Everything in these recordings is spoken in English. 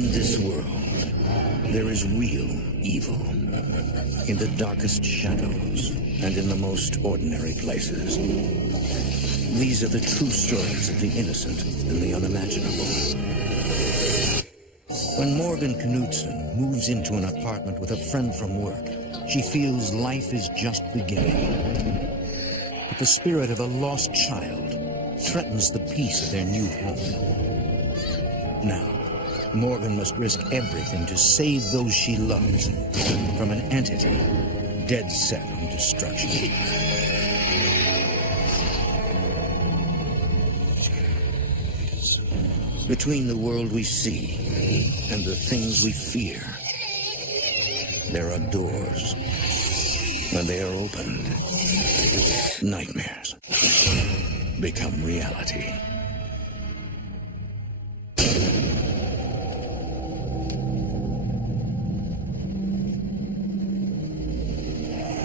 In this world, there is real evil. In the darkest shadows and in the most ordinary places. These are the true stories of the innocent and the unimaginable. When Morgan Knudsen moves into an apartment with a friend from work, she feels life is just beginning. But the spirit of a lost child threatens the peace of their new home. Now, Morgan must risk everything to save those she loves from an entity dead set on destruction. Between the world we see and the things we fear, there are doors. When they are opened, nightmares become reality.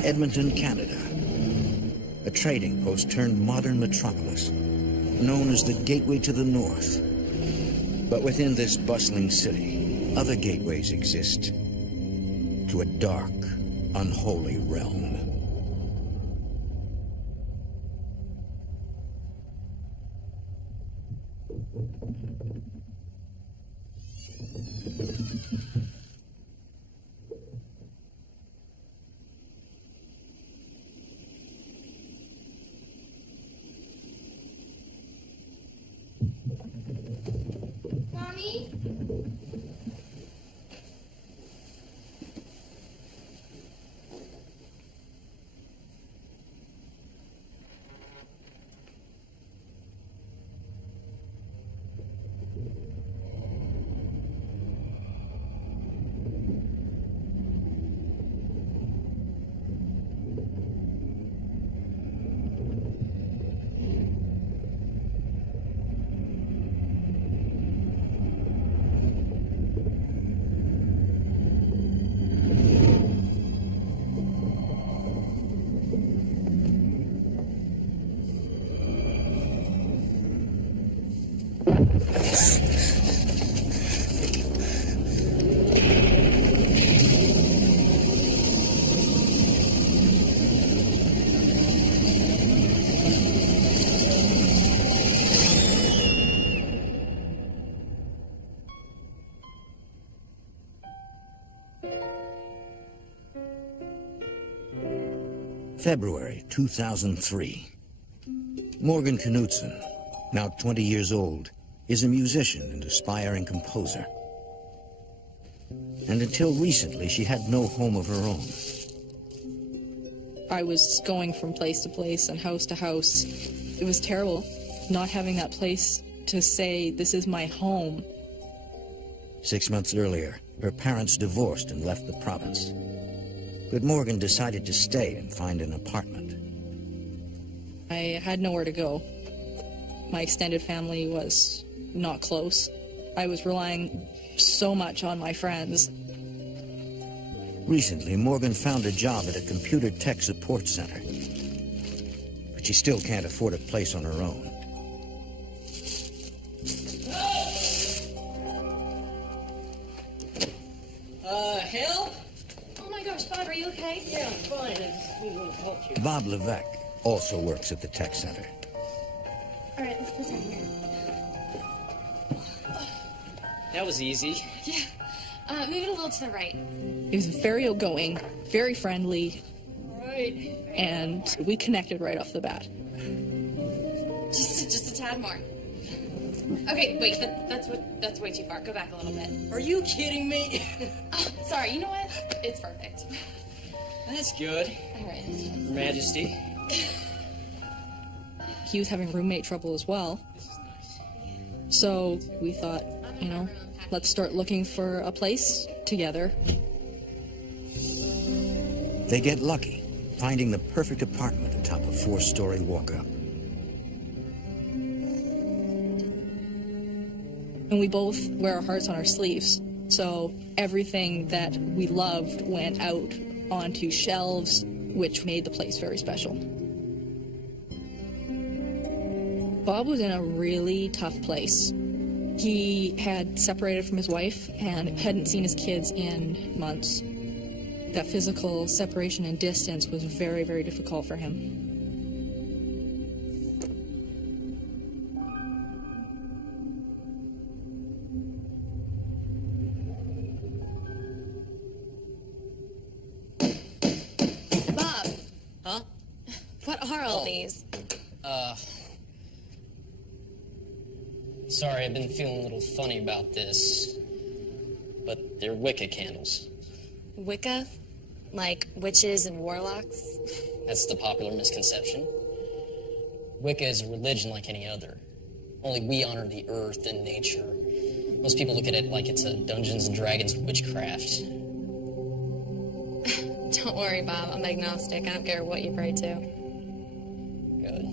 Edmonton, Canada, a trading post turned modern metropolis, known as the Gateway to the North. But within this bustling city, other gateways exist to a dark, unholy realm. Mommy? February 2003. Morgan Knudsen, now 20 years old, is a musician and aspiring composer. And until recently, she had no home of her own. I was going from place to place and house to house. It was terrible, not having that place to say, this is my home. 6 months earlier, her parents divorced and left the province. But Morgan decided to stay and find an apartment. I had nowhere to go. My extended family was not close. I was relying so much on my friends. Recently, Morgan found a job at a computer tech support center. But she still can't afford a place on her own. Help? Oh my gosh, Bob, are you okay? Yeah, I'm fine. I just need to help you. Bob Levesque also works at the tech center. All right, let's pretend here. That was easy. Yeah. Move it a little to the right. He was very outgoing, very friendly, Right. and we connected right off the bat. Just a tad more. Okay, wait, that's way too far. Go back a little bit. Are you kidding me? Oh, sorry, you know what? It's perfect. That's good. All right. Your Majesty. He was having roommate trouble as well. So we thought, you know, let's start looking for a place together. They get lucky, finding the perfect apartment atop a 4-story walk-up. And we both wear our hearts on our sleeves. So everything that we loved went out onto shelves, which made the place very special. Bob was in a really tough place. He had separated from his wife and hadn't seen his kids in months. That physical separation and distance was very, very difficult for him. Bob, Huh? what are all these? Sorry, I've been feeling a little funny about this. But they're Wicca candles. Wicca? Like witches and warlocks? That's the popular misconception. Wicca is a religion like any other. Only we honor the earth and nature. Most people look at it like it's a Dungeons and Dragons witchcraft. Don't worry, Bob. I'm agnostic. I don't care what you pray to. Good.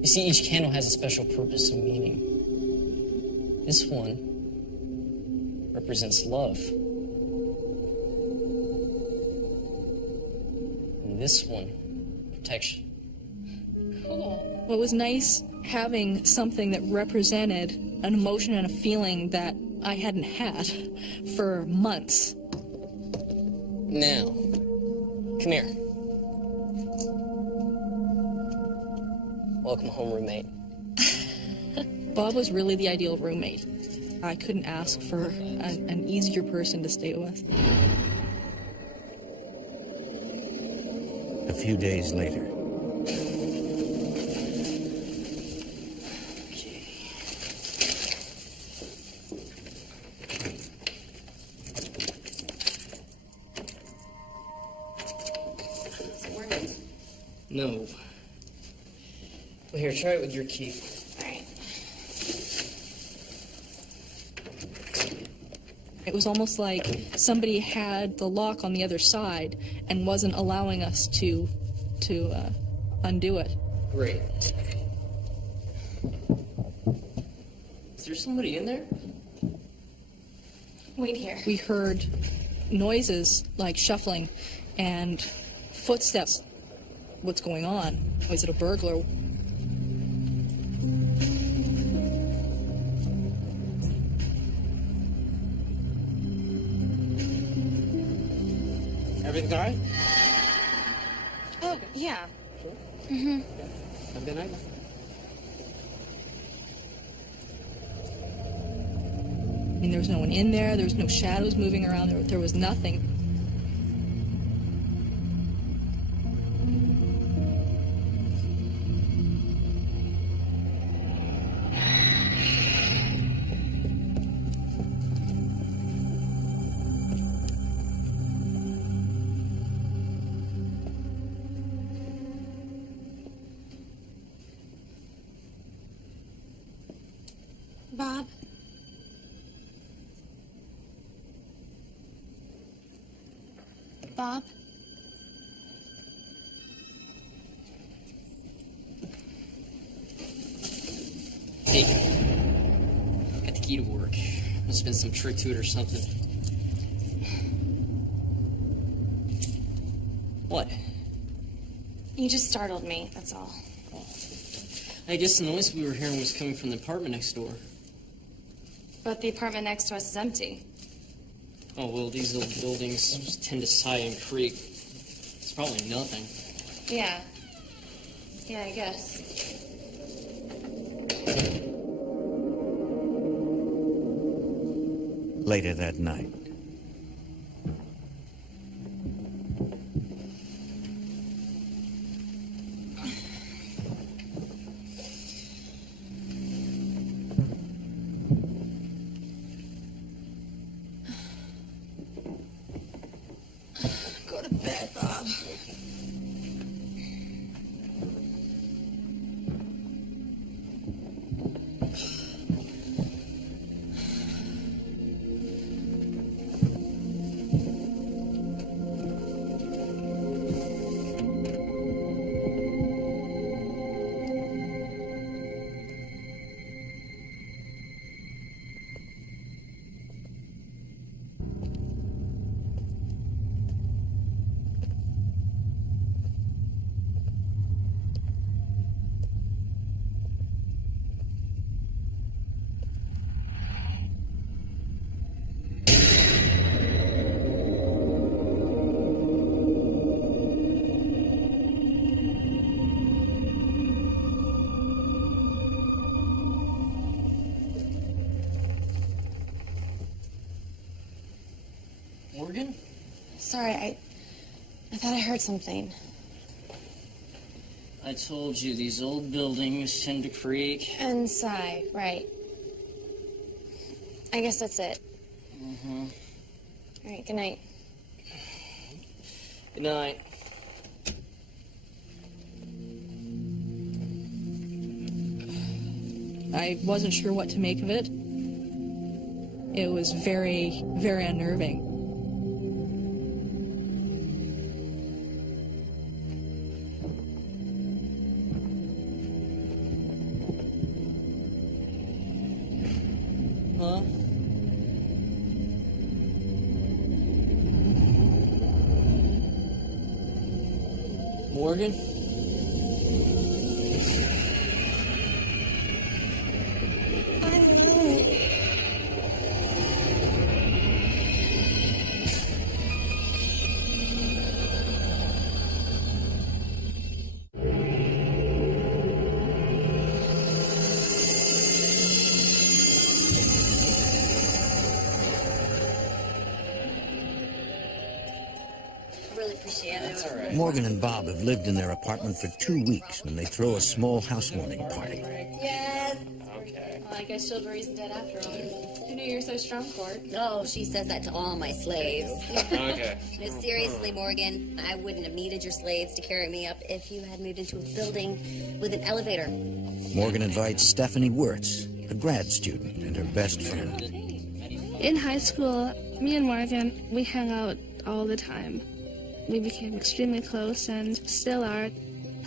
You see, each candle has a special purpose and meaning. This one represents love. And this one, protection. Cool. What was nice having something that represented an emotion and a feeling that I hadn't had for months. Now, come here. Welcome home, roommate. Bob was really the ideal roommate. I couldn't ask for an easier person to stay with. A few days later, Is it working? No. Well, here, try it with your key. All right. It was almost like somebody had the lock on the other side and wasn't allowing us to undo it. Great. Is there somebody in there? Wait here. We heard noises like shuffling and footsteps. What's going on? Was it a burglar? Everything all right? Oh, yeah. Have a good night. I mean, there was no one in there. There was no shadows moving around. There was nothing. Bob? Bob? Hey, got the key to work. Must have been some trick to it or something. What? You just startled me, that's all. I guess the noise we were hearing was coming from the apartment next door. But the apartment next to us is empty. Oh, well, these little buildings tend to sigh and creak. It's probably nothing. Yeah. Yeah, I guess. later that night. Go to bed, Bob. Morgan? Sorry, I thought I heard something. I told you, these old buildings tend to creak. And sigh, right. I guess that's it. Mm-hmm. All right, good night. Good night. I wasn't sure what to make of it. It was very, very unnerving. Huh? Morgan? Really appreciate it. That's all right. Morgan and Bob have lived in their apartment for 2 weeks when they throw a small housewarming party. Yes. Okay. Well, I guess chivalry's dead after all. Who knew you were so strong for it? Oh, she says that to all my slaves. Okay. No, seriously, Morgan, I wouldn't have needed your slaves to carry me up if you had moved into a building with an elevator. Morgan invites Stephanie Wirtz, a grad student and her best friend. In high school, me and Morgan, we hung out all the time. We became extremely close and still are.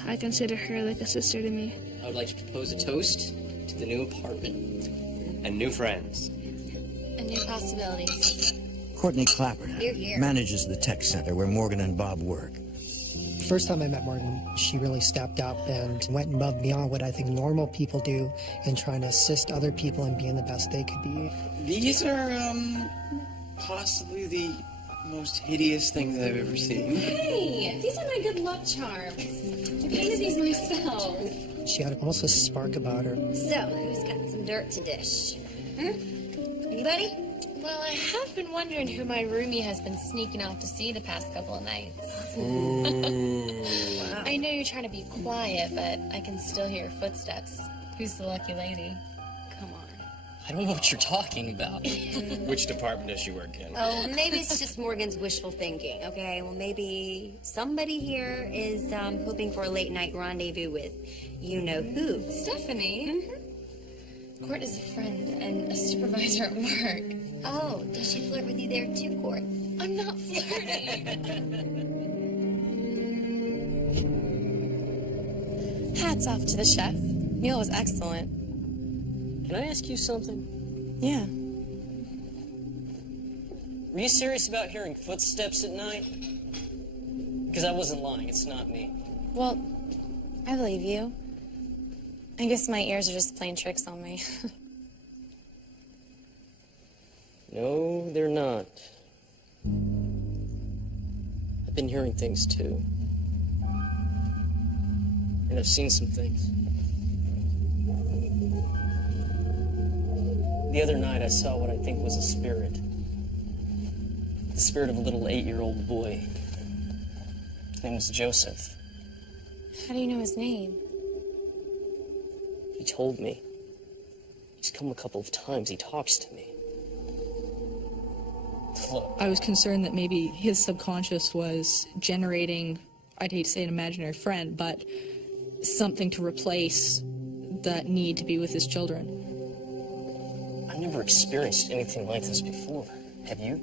I consider her like a sister to me. I would like to propose a toast to the new apartment. And new friends. And new possibilities. Courtney Clapperton Hear, hear. manages the tech center where Morgan and Bob work. First time I met Morgan, she really stepped up and went above and beyond what I think normal people do in trying to assist other people in being the best they could be. These are, possibly the most hideous things I've ever seen. Hey, these are my good luck charms. I painted these myself. She had almost a spark about her. So, who's got some dirt to dish? Anybody? Well, I have been wondering who my roomie has been sneaking out to see the past couple of nights. I know you're trying to be quiet, but I can still hear footsteps. Who's the lucky lady? Come on. I don't know what you're talking about. Which department does she work in? Oh, maybe it's just Morgan's wishful thinking, okay? Well, maybe somebody here is hoping for a late night rendezvous with you-know-who. Stephanie? Court is a friend and a supervisor at work. Oh, does she flirt with you there too, Court? I'm not flirting. Hats off to the chef. Meal was excellent. Can I ask you something? Yeah. Were you serious about hearing footsteps at night? Because I wasn't lying, it's not me. Well, I believe you. I guess my ears are just playing tricks on me. No, they're not. I've been hearing things too. And I've seen some things. The other night I saw what I think was a spirit. The spirit of a little 8-year-old boy. His name was Joseph. How do you know his name? He told me. He's come a couple of times. He talks to me. Look, I was concerned that maybe his subconscious was generating, I'd hate to say an imaginary friend, but something to replace that need to be with his children. I've never experienced anything like this before. Have you?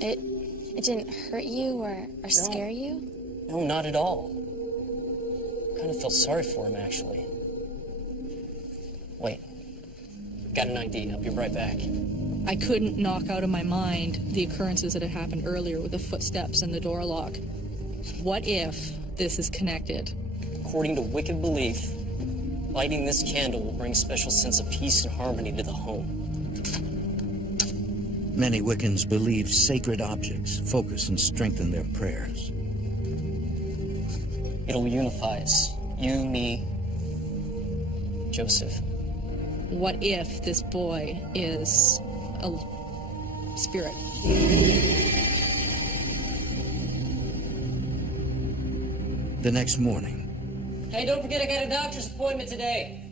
It didn't hurt you or scare you? No, not at all. I kind of felt sorry for him, actually. Wait. Got an idea. I'll be right back. I couldn't knock out of my mind the occurrences that had happened earlier with the footsteps and the door lock. What if this is connected? According to Wiccan belief, lighting this candle will bring a special sense of peace and harmony to the home. Many Wiccans believe sacred objects focus and strengthen their prayers. It'll unify us. You, me, Joseph. What if this boy is spirit. The next morning, Hey, don't forget I got a doctor's appointment today.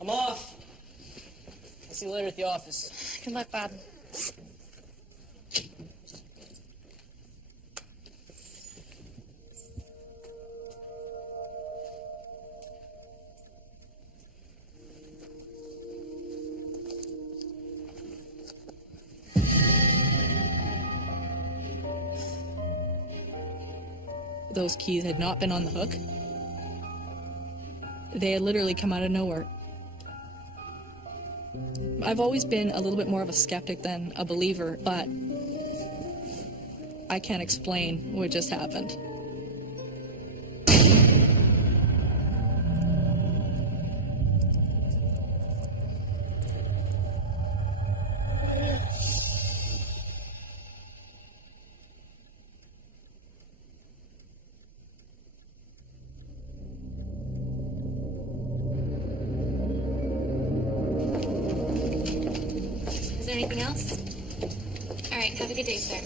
I'm off. I'll see you later at the office. Good luck, Bob. Those keys had not been on the hook. They had literally come out of nowhere. I've always been a little bit more of a skeptic than a believer, but I can't explain what just happened. Is there anything else? All right, have a good day, sir.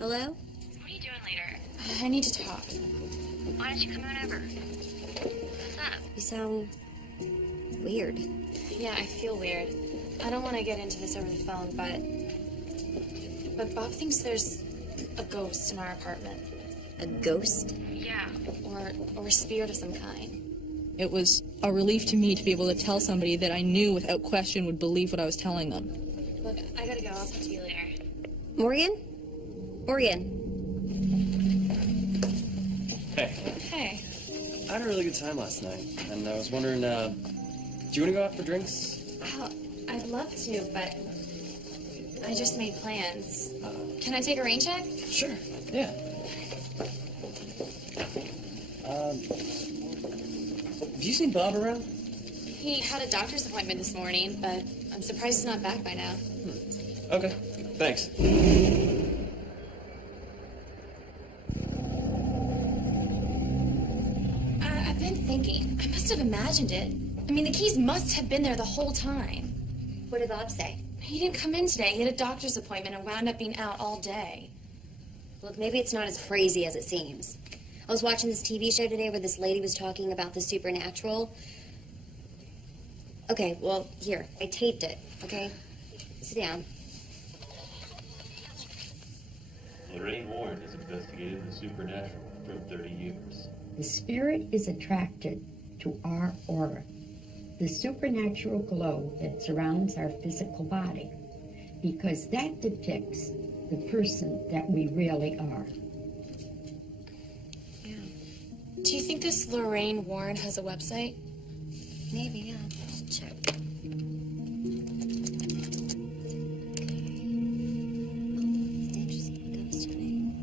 Hello? What are you doing later? I need to talk. Why don't you come on over? What's up? You sound weird. Yeah, I feel weird. I don't want to get into this over the phone, but Bob thinks there's a ghost in our apartment. A ghost? Yeah, or a spirit of some kind. It was a relief to me to be able to tell somebody that I knew without question would believe what I was telling them. Look, I gotta go. I'll talk to you later. Morgan? Morgan. Hey, Hey. I had a really good time last night, and I was wondering, do you want to go out for drinks? Well, I'd love to, but I just made plans. Can I take a rain check? Sure, yeah. Have you seen Bob around? He had a doctor's appointment this morning, but I'm surprised he's not back by now. Okay, thanks. I've been thinking. I must have imagined it. I mean, the keys must have been there the whole time. What did Bob say? He didn't come in today. He had a doctor's appointment and wound up being out all day. Look, maybe it's not as crazy as it seems. I was watching this TV show today where this lady was talking about the supernatural. Okay, well, here, I taped it, okay? Sit down. Lorraine Warren has investigated the supernatural for 30 years. The spirit is attracted to our aura, the supernatural glow that surrounds our physical body, because that depicts the person that we really are. Do you think this Lorraine Warren has a website? Maybe, yeah. Let's check.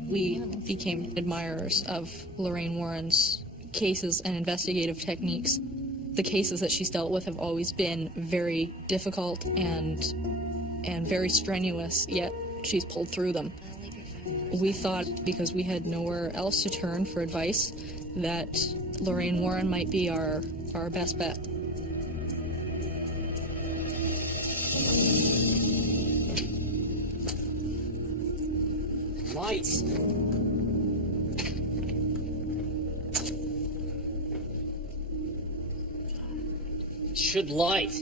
We became admirers of Lorraine Warren's cases and investigative techniques. The cases that she's dealt with have always been very difficult and very strenuous, yet she's pulled through them. We thought, because we had nowhere else to turn for advice, that Lorraine Warren might be our best bet. Lights. Should light.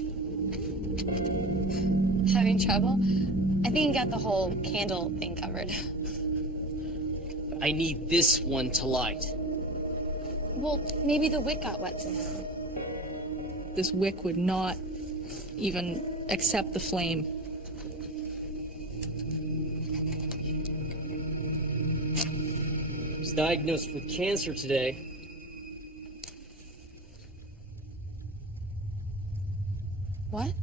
Having trouble? I think you got the whole candle thing covered. I need this one to light. Well, maybe the wick got wet somehow. This wick would not even accept the flame. I was diagnosed with cancer today. What?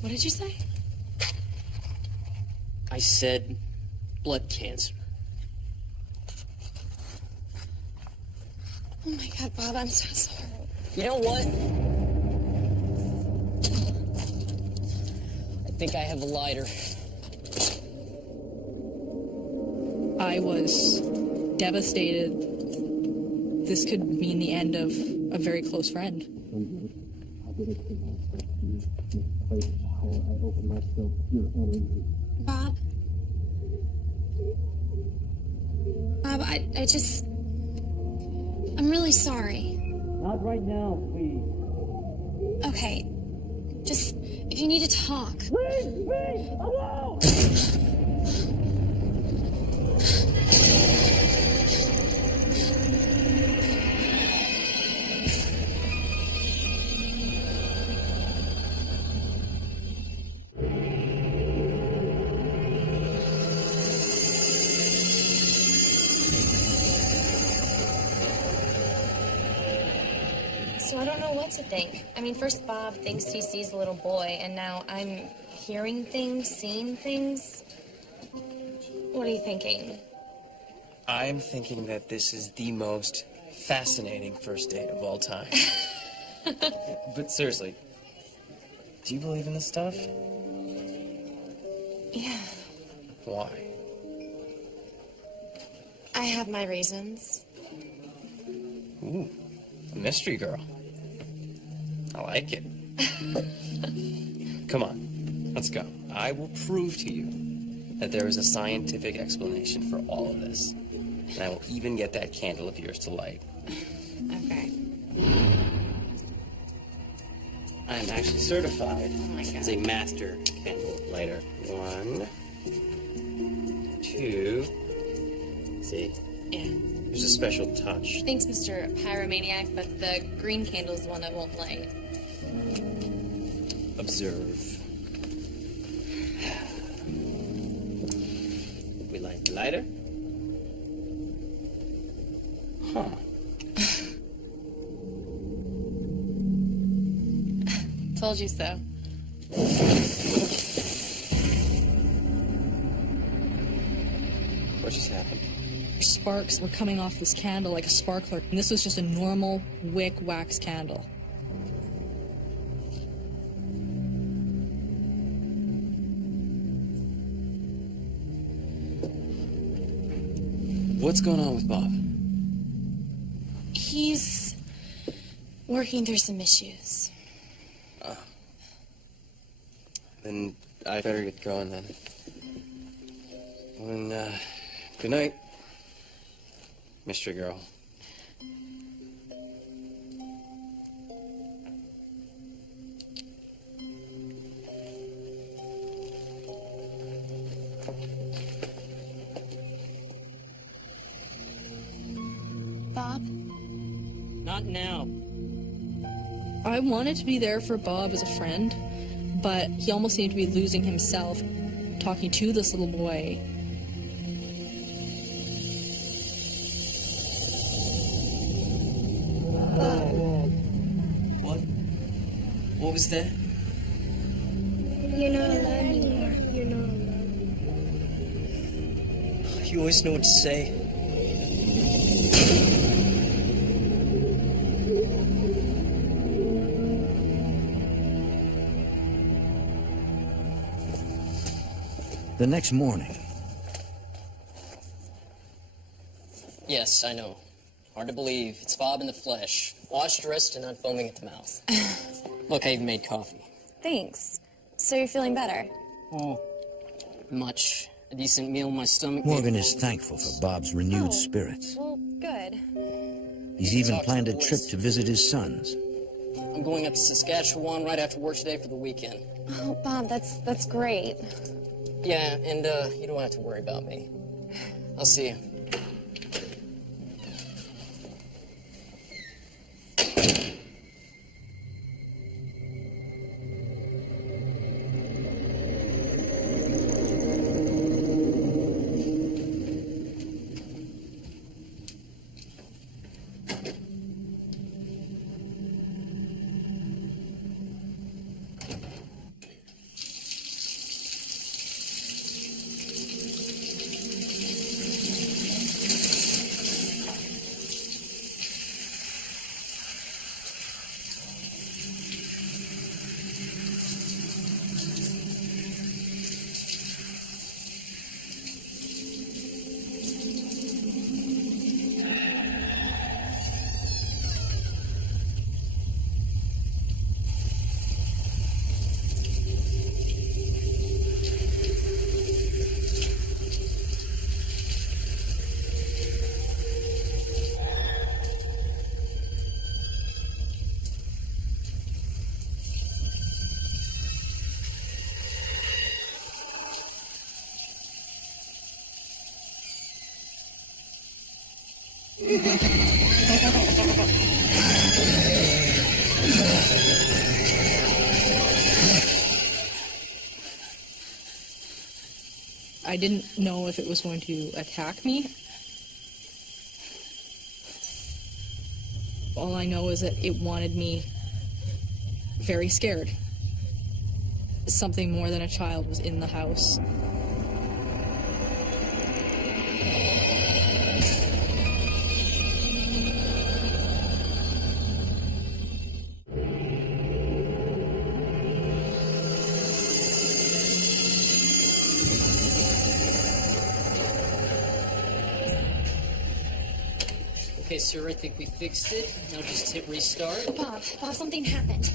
What did you say? I said blood cancer. Oh my God, Bob, I'm so sorry. You know what? think I have a lighter. I was devastated. This could mean the end of a very close friend. Bob? Bob, I just... I'm really sorry. Not right now, please. Okay. Just, if you need to talk. Please, alone! So I don't know what to think. I mean, first Bob thinks he sees a little boy, and now I'm hearing things, seeing things. What are you thinking? I'm thinking that this is the most fascinating first date of all time. But seriously, do you believe in this stuff? Yeah, Why? I have my reasons. Ooh, a mystery girl. I like it. Come on, let's go. I will prove to you that there is a scientific explanation for all of this. And I will even get that candle of yours to light. Okay. I'm actually certified my God. as a master candle lighter. 1, 2. See? Yeah. There's a special touch. Thanks, Mr. Pyromaniac, but the green candle's the one that won't light. Observe. We light the lighter. Huh. Told you so. What just happened? Sparks were coming off this candle like a sparkler, and this was just a normal wick wax candle. What's going on with Bob? He's working through some issues. Then I better get going then. Well, then, good night, mystery girl. Bob? Not now. I wanted to be there for Bob as a friend, but he almost seemed to be losing himself talking to this little boy. What? What was that? You're not alone anymore. You're not alone. You always know what to say. The next morning, Yes, I know. Hard to believe. It's Bob in the flesh. Washed, dressed, and not foaming at the mouth. Look, I even made coffee. Thanks. So you're feeling better? Oh, much. A decent meal in my stomach. Morgan is thankful for Bob's renewed spirits. Well, good. He's even Talk to planned the a boys. trip to visit his sons. I'm going up to Saskatchewan right after work today for the weekend. Oh, Bob, that's great. Yeah, and you don't have to worry about me. I'll see you. I didn't know if it was going to attack me. All I know is that it wanted me very scared. Something more than a child was in the house. Okay, sir, I think we fixed it. Now just hit restart. Bob, something happened.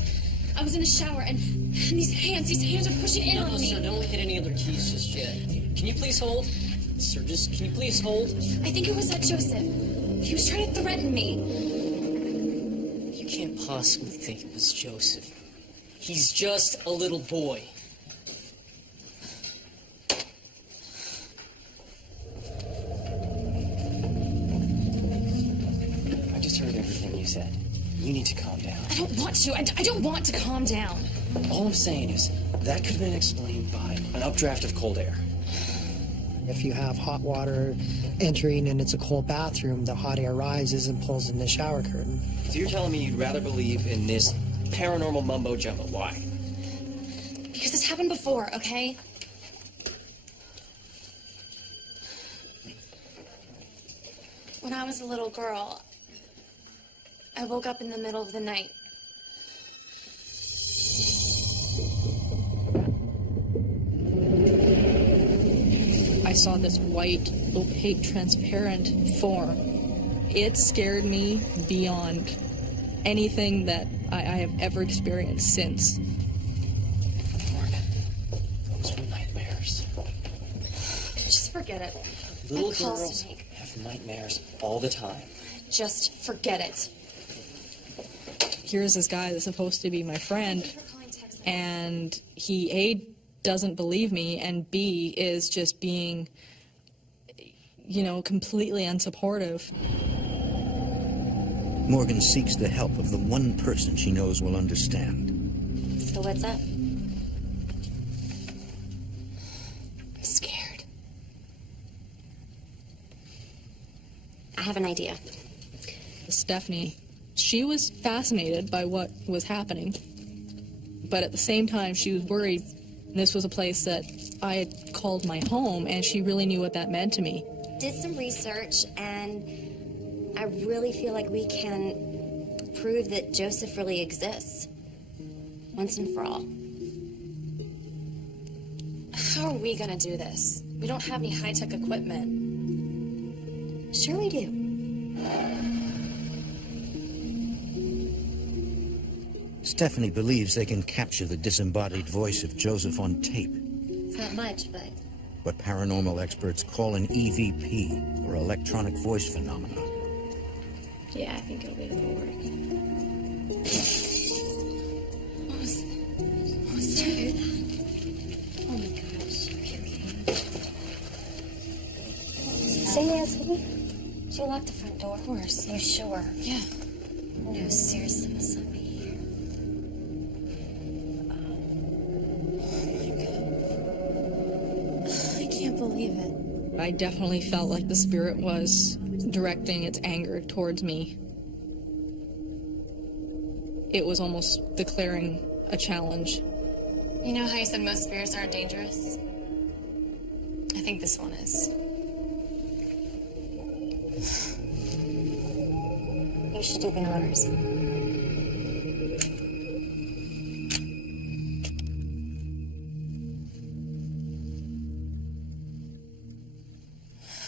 I was in the shower and these hands are pushing in on me. Sir, don't hit any other keys just yet. Can you please hold? Sir, can you please hold? I think it was Joseph. He was trying to threaten me. You can't possibly think it was Joseph. He's just a little boy. I just heard everything you said. You need to calm down. I don't want to. I don't want to calm down. All I'm saying is that could have been explained by an updraft of cold air. If you have hot water entering and it's a cold bathroom, the hot air rises and pulls in the shower curtain. So you're telling me you'd rather believe in this paranormal mumbo jumbo? Why? Because this happened before, okay? When I was a little girl, I woke up in the middle of the night. I saw this white, opaque, transparent form. It scared me beyond anything that I have ever experienced since. Morgan, those were nightmares. Just forget it. Little I have calls girls to make. have nightmares all the time. Just forget it. Here's this guy that's supposed to be my friend, and he A, doesn't believe me, and B, is just being, completely unsupportive. Morgan seeks the help of the one person she knows will understand. So what's up? I'm scared. I have an idea. Stephanie, she was fascinated by what was happening, but at the same time, she was worried. This was a place that I had called my home, and she really knew what that meant to me. Did some research, and I really feel like we can prove that Joseph really exists once and for all. How are we gonna do this? We don't have any high-tech equipment. Sure we do. Stephanie believes they can capture the disembodied voice of Joseph on tape, It's not much, but what paranormal experts call an EVP, or electronic voice phenomena. Yeah, I think it'll be able to work. What was that? oh my gosh. Say yes, honey. Did you lock the front door? Of course. You sure? Yeah. No, seriously, must somebody here. I can't believe it. I definitely felt like the spirit was directing its anger towards me. It was almost declaring a challenge. You know how you said most spirits aren't dangerous? I think this one is. You should do the honors.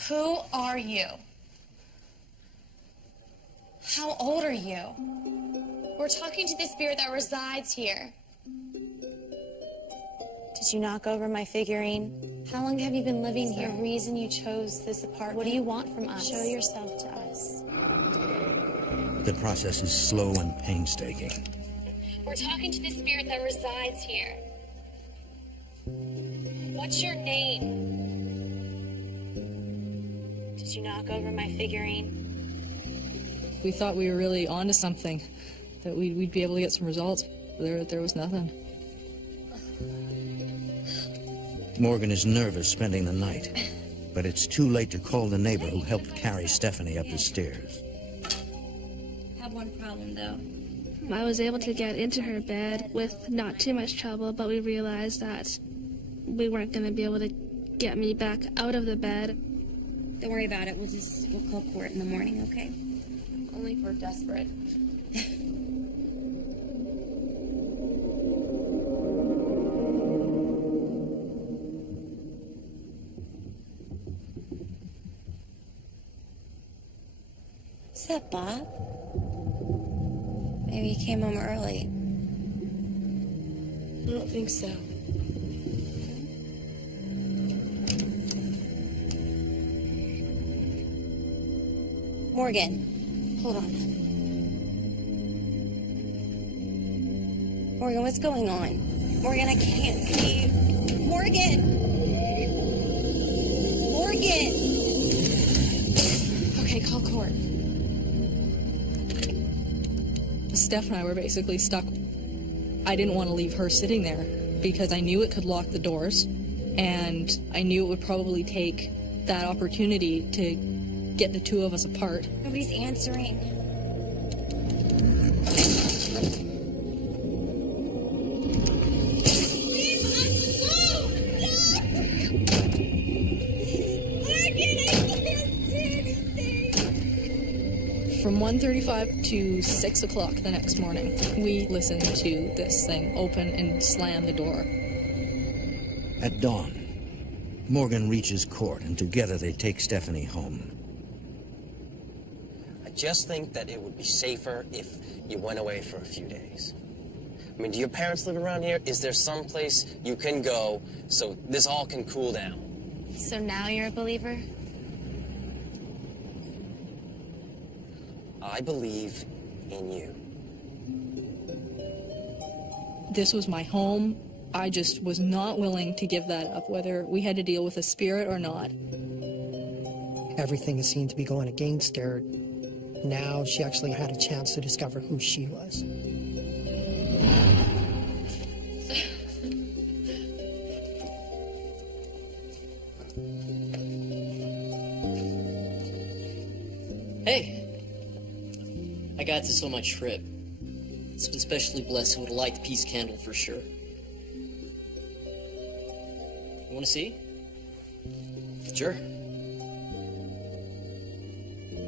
Who are you? How old are you? We're talking to the spirit that resides here. Did you knock over my figurine? How long have you been living here? The reason you chose this apartment? What do you want from us? Show yourself to us. The process is slow and painstaking. We're talking to the spirit that resides here. What's your name? Did you knock over my figurine? We thought we were really onto something, that we'd be able to get some results. There was nothing. Morgan is nervous spending the night, but it's too late to call the neighbor who helped carry Stephanie up the stairs. I have one problem, though. I was able to get into her bed with not too much trouble, but we realized that we weren't going to be able to get me back out of the bed. Don't worry about it. We'll call court in the morning, okay? Only if we're desperate. Is that Bob? Maybe he came home early. I don't think so. Morgan, hold on. Morgan, what's going on? Morgan, I can't see you. Morgan! Morgan! Okay, call court. Steph and I were basically stuck. I didn't want to leave her sitting there because I knew it could lock the doors, and I knew it would probably take that opportunity to get the two of us apart. Nobody's answering. From 1:35 to 6 o'clock the next morning, we listened to this thing open and slam the door. At dawn, Morgan reaches court, and together they take Stephanie home. I just think that it would be safer if you went away for a few days. I mean, do your parents live around here? Is there some place you can go so this all can cool down? So now you're a believer? I believe in you. This was my home. I just was not willing to give that up, whether we had to deal with a spirit or not. Everything seemed to be going against her. Now she actually had a chance to discover who she was. Hey, I got this on my trip. It's especially blessed with a light the peace candle for sure. You want to see? Sure.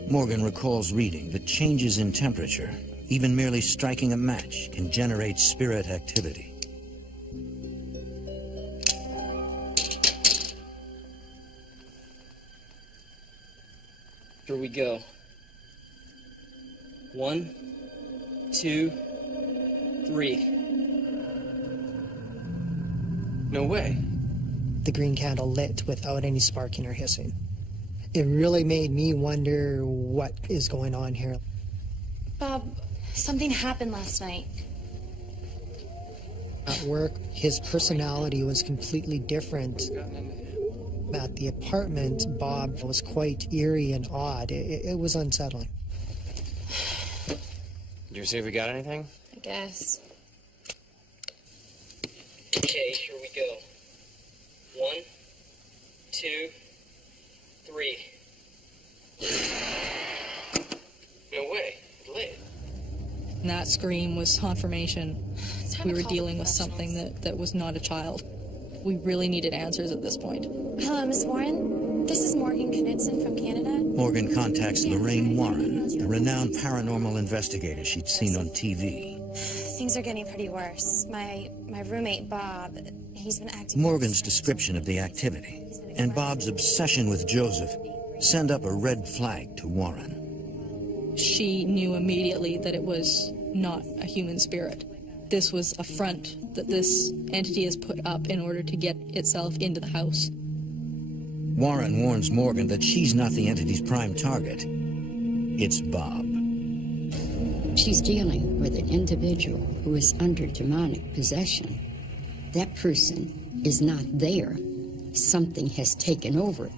Morgan recalls reading that changes in temperature, even merely striking a match, can generate spirit activity. Here we go. 1, 2, 3. No way. The green candle lit without any sparking or hissing. It really made me wonder what is going on here. Bob, something happened last night. At work, his personality was completely different. At the apartment, Bob was quite eerie and odd. It was unsettling. Did you see if we got anything? I guess. Okay, here we go. 1, 2, 3. No way. It lit. And that scream was confirmation Time we to were call dealing the with something professionals. that was not a child. We really needed answers at this point. Hello, Miss Warren. This is Morgan Knudsen from Canada. Morgan contacts Lorraine Warren, a renowned paranormal investigator she'd seen on TV. Things are getting pretty worse. My roommate, Bob, he's been acting... Morgan's description of the activity and Bob's obsession with Joseph send up a red flag to Warren. She knew immediately that it was not a human spirit. This was a front that this entity has put up in order to get itself into the house. Warren warns Morgan that she's not the entity's prime target. It's Bob. She's dealing with an individual who is under demonic possession. That person is not there. Something has taken over.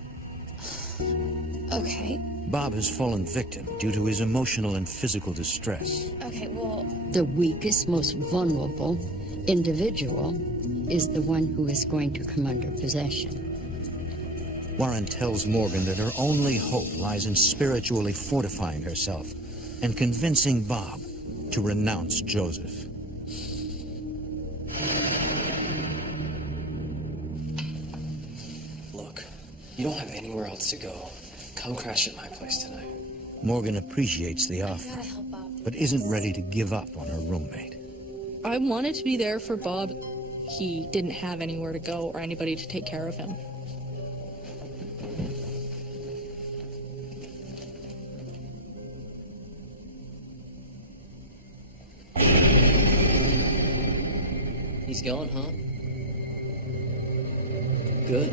Okay. Bob has fallen victim due to his emotional and physical distress. Okay, well, The weakest, most vulnerable individual is the one who is going to come under possession. Warren tells Morgan that her only hope lies in spiritually fortifying herself and convincing Bob to renounce Joseph. Look, you don't have anywhere else to go. Come crash at my place tonight. Morgan appreciates the I offer, gotta help Bob. but isn't ready to give up on her roommate. I wanted to be there for Bob. He didn't have anywhere to go or anybody to take care of him. He's gone, huh? Good.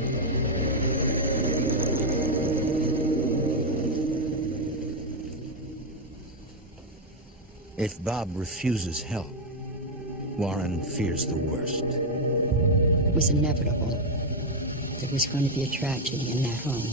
If Bob refuses help, Warren fears the worst. It was inevitable. There was going to be a tragedy in that home.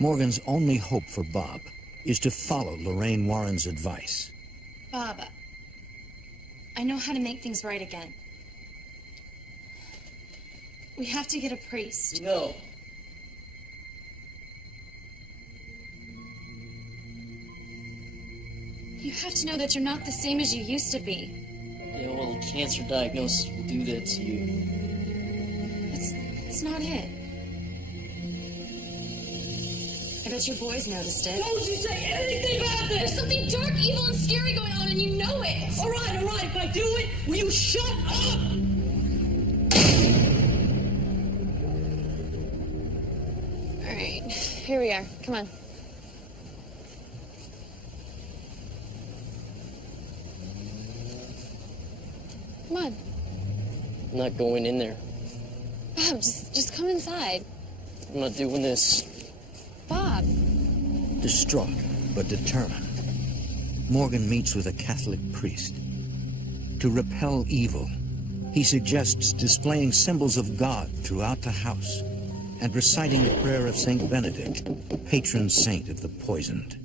Morgan's only hope for Bob is to follow Lorraine Warren's advice. Bob, I know how to make things right again. We have to get a priest. No. You have to know that you're not the same as you used to be. Yeah, well, a cancer diagnosis will do that to you. It's not it. I bet your boys noticed it. Don't you say anything about this! There's something dark, evil, and scary going on, and you know it! All right, if I do it, will you shut up? All right, here we are. Come on. Come on. I'm not going in there. Bob, just come inside. I'm not doing this. Bob. Distraught but determined, Morgan meets with a Catholic priest. To repel evil, he suggests displaying symbols of God throughout the house and reciting the prayer of St. Benedict, patron saint of the poisoned.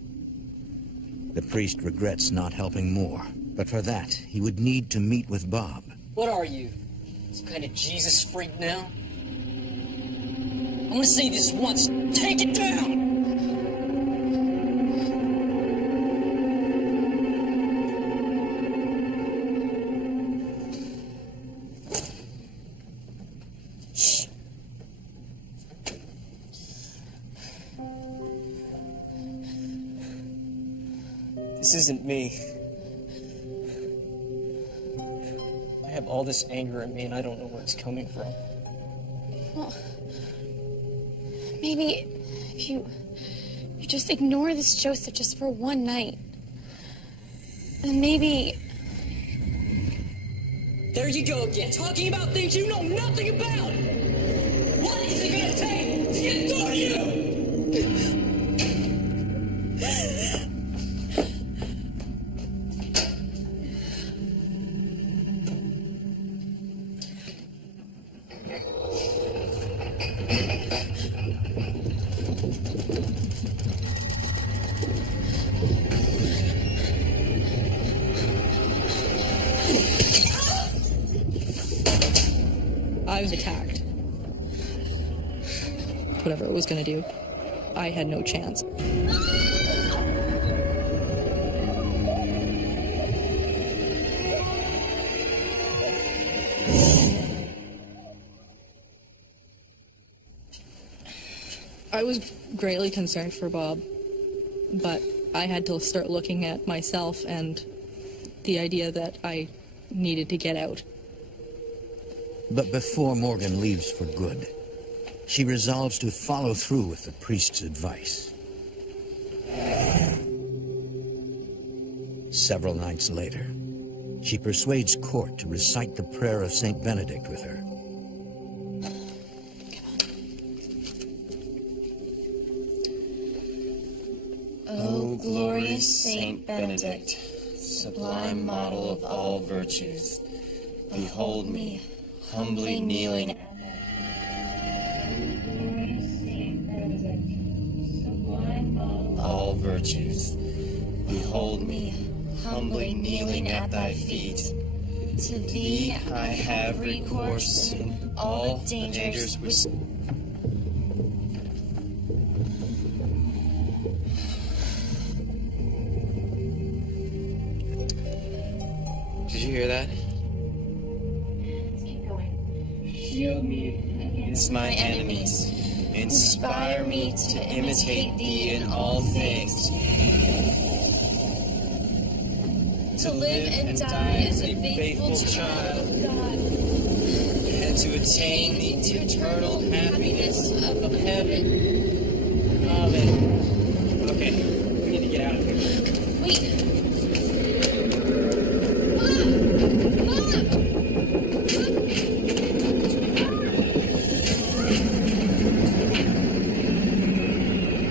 The priest regrets not helping more, but for that, he would need to meet with Bob. What are you? Some kind of Jesus freak now? I'm gonna say this once. Take it down! This isn't me. I have all this anger in me and I don't know where it's coming from. Well, maybe if you just ignore this Joseph just for one night, then maybe... There you go again, talking about things you know nothing about! What is it gonna take to get through to you? I was attacked. Whatever it was going to do, I had no chance. I was greatly concerned for Bob, but I had to start looking at myself and the idea that I needed to get out. But before Morgan leaves for good, she resolves to follow through with the priest's advice. Several nights later, She persuades Court to recite the prayer of St. Benedict with her. O glorious Saint Benedict, sublime model of all virtues, behold me, humbly kneeling. All virtues, behold me, humbly kneeling at thy feet. To thee I have recourse in all the dangers which... Did you hear that? Shield me against my enemies. Inspire me to imitate thee in all things. to live and die as a faithful child of God, and to attain the eternal happiness of heaven. Amen. Okay, we need to get out of here. wait.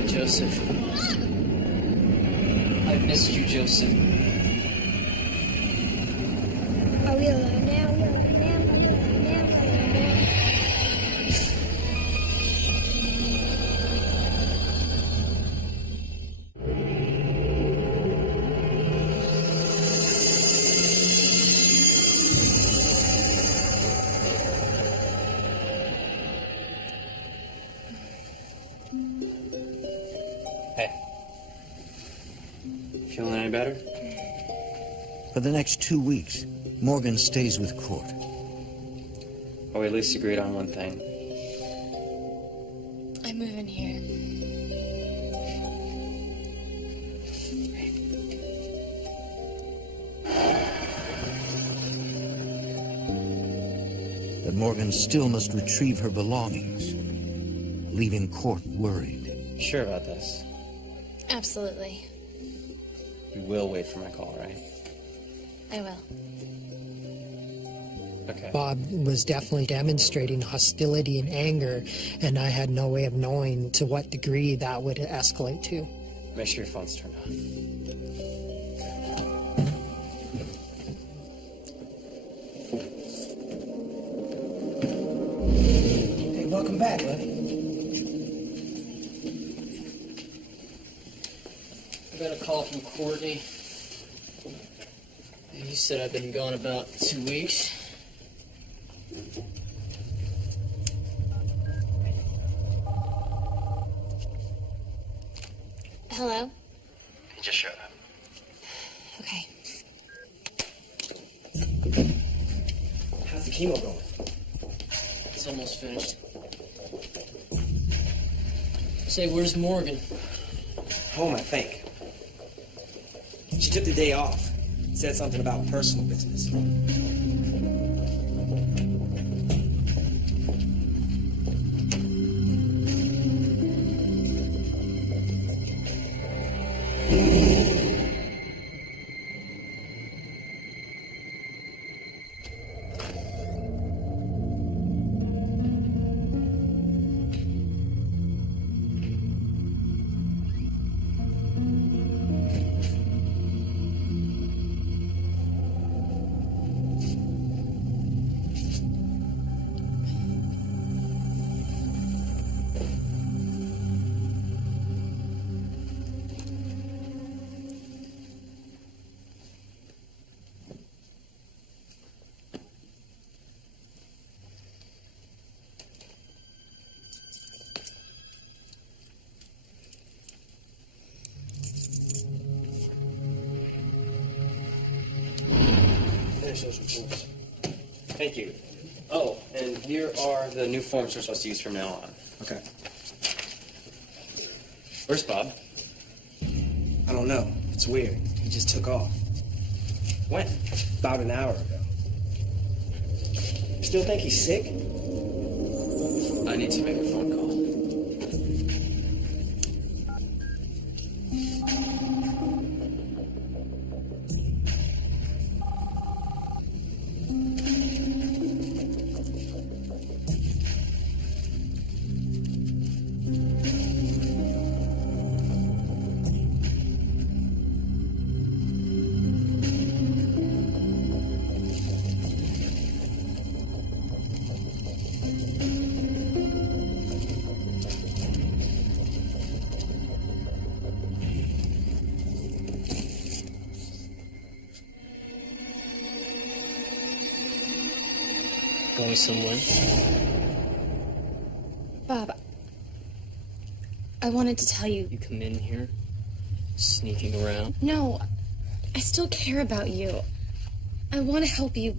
Joseph. I've missed you, Joseph. Are we alone now? Are we alone now? Are we alone now? Are we alone now? Hey. Feeling any better? For the next 2 weeks, Morgan stays with Court. Well, we at least agreed on one thing. I move in here. But Morgan still must retrieve her belongings, leaving Court worried. You sure about this? Absolutely. You will wait for my call, right? I will. Okay. Bob was definitely demonstrating hostility and anger, and I had no way of knowing to what degree that would escalate to. Make sure your phone's turned on. Hey, welcome back, buddy. I got a call from Courtney. He said I've been gone about 2 weeks. Hello? Just shut up. Okay. How's the chemo going? It's almost finished. Say, where's Morgan? Home, I think. She took the day off. Said something about personal business. Finish those reports. Thank you. Oh, and here are the new forms we're supposed to use from now on. Okay. Where's Bob? I don't know. It's weird. He just took off. When? About an hour ago. Still think he's sick? I need to make a phone call. always somewhere. Bob, I wanted to tell you. You come in here, sneaking around. No, I still care about you. I want to help you,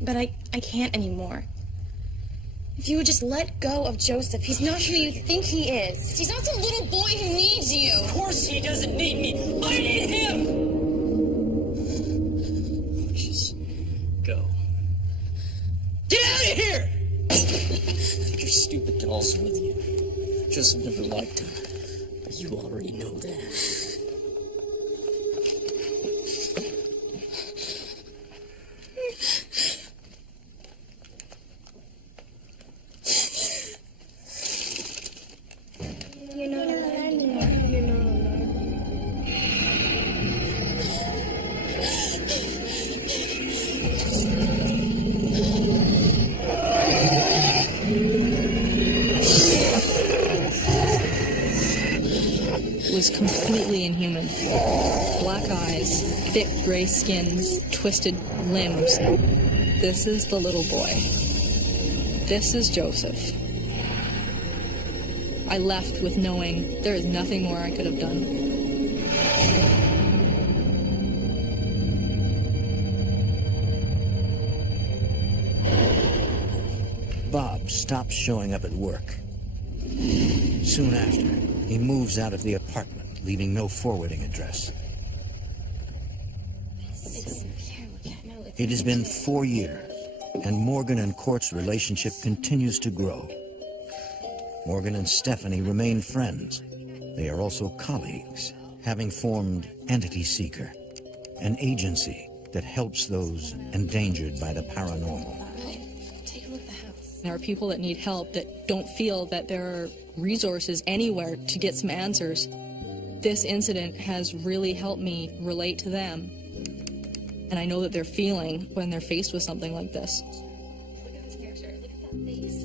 but I can't anymore. If you would just let go of Joseph, he's not who you think he is. He's not some little boy who needs you. Of course he doesn't need me. I need him. Just go. Get out of here! Your stupid doll's with you. Joseph never liked him. But you already know that. You're not alone anymore. You're not alone. Was completely inhuman. Black eyes, thick gray skin, twisted limbs. This is the little boy. This is Joseph. I left with knowing there is nothing more I could have done. Bob stops showing up at work. Soon after, he moves out of the apartment, leaving no forwarding address. It has been 4 years, and Morgan and Court's relationship continues to grow. Morgan and Stephanie remain friends. They are also colleagues, having formed Entity Seeker, an agency that helps those endangered by the paranormal. Take a look at the house. There are people that need help that don't feel that there are resources anywhere to get some answers. This incident has really helped me relate to them. And I know that they're feeling when they're faced with something like this. Look at this picture. Look at that face.